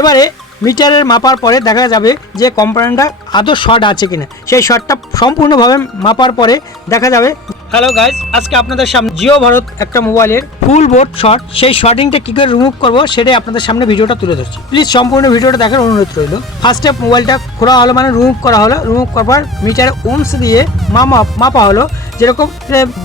এবারে মিটারের মাপার পরে দেখা যাবে যে কম্পোনেন্টটা আদৌ শর্ট আছে কিনা। সেই শর্টটা সম্পূর্ণভাবে মাপার পরে দেখা যাবে। হ্যালো গাইজ, আজকে আপনাদের সামনে জিও ভারত একটা মোবাইলের ফুল বোর্ড শর্ট, সেই শর্টিংটা কী করে রিমুভ করবো সেটাই আপনাদের সামনে ভিডিওটা তুলে ধরছি। প্লিজ সম্পূর্ণ ভিডিওটা দেখার অনুরোধ রইল। ফার্স্টে মোবাইলটা খোলা হলো, মানে রিমুভ করা হলো। রিমুভ করার পর মিটারে ওমস দিয়ে মাপা হলো, যেরকম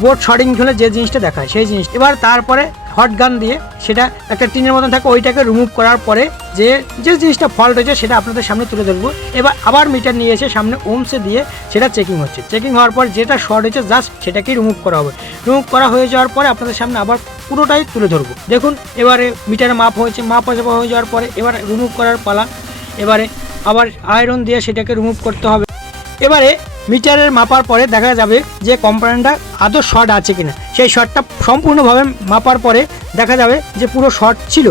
বোর্ড শর্টিং হলে যে জিনিসটা দেখায় সেই জিনিস। এবার তারপরে হট গান দিয়ে সেটা একটা টিনের মতন থাকে, ওইটাকে রিমুভ করার পরে যে যে জিনিসটা ফল্ট হয়েছে সেটা আপনাদের সামনে তুলে ধরবো। এবার আবার মিটার নিয়ে এসে সামনে ওমসে দিয়ে সেটা চেকিং হচ্ছে। চেকিং হওয়ার পর যেটা শর্ট হয়েছে জাস্ট সেটাকেই রিমুভ করা হবে। রিমুভ করা হয়ে যাওয়ার পরে আপনাদের সামনে আবার পুরোটাই তুলে ধরবো। দেখুন এবারে মিটারে মাপ হয়েছে, মাপ হয়ে যাওয়ার পরে এবার রিমুভ করার পালা। এবারে আবার আয়রন দিয়ে সেটাকে রিমুভ করতে হবে। এবারে মিটারের মাপার পরে দেখা যাবে যে কম্পোনেন্টটা আদৌ শর্ট আছে কিনা। সেই শর্টটা সম্পূর্ণভাবে মাপার পরে দেখা যাবে যে পুরো শর্ট ছিল।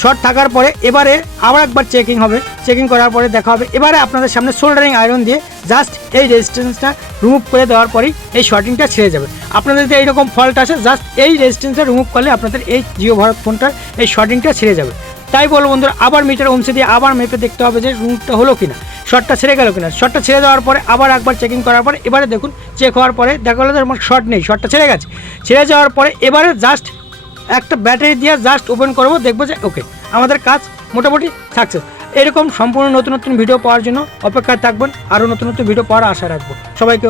শর্ট থাকার পরে এবারে আবার একবার চেকিং হবে। চেকিং করার পরে দেখা হবে। এবারে আপনাদের সামনে সোল্ডারিং আয়রন দিয়ে জাস্ট এই রেজিস্ট্যান্সটা রিমুভ করে দেওয়ার পরেই এই শর্টিংটা ছেড়ে যাবে। আপনাদের যদি এইরকম ফল্ট আসে জাস্ট এই রেজিস্ট্যান্সটা রিমুভ করলে আপনাদের এই জিও ভারত ফোনটার এই শর্টিংটা ছেড়ে যাবে। তাই বলবো বন্ধুরা, আবার মিটার ওমসে দিয়ে আবার মেপে দেখতে হবে যে রিমুভটা হলো কিনা, শর্টটা ছেড়ে গেল কিনা। শর্টটা ছেড়ে দেওয়ার পরে আবার একবার চেকিং করার পরে এবারে দেখুন চেক হওয়ার পরে দেখা গেলো যে আমার শর্ট নেই, শর্টটা ছেড়ে গেছে। ছেড়ে যাওয়ার পরে এবারে জাস্ট একটা ব্যাটারি দিয়ে জাস্ট ওপেন করবো, দেখবো যে ওকে আমাদের কাজ মোটামুটি সাকসেস। এরকম সম্পূর্ণ নতুন নতুন ভিডিও পাওয়ার জন্য অপেক্ষায় থাকবেন। আরও নতুন নতুন ভিডিও পাওয়ার আশা রাখবো। সবাইকে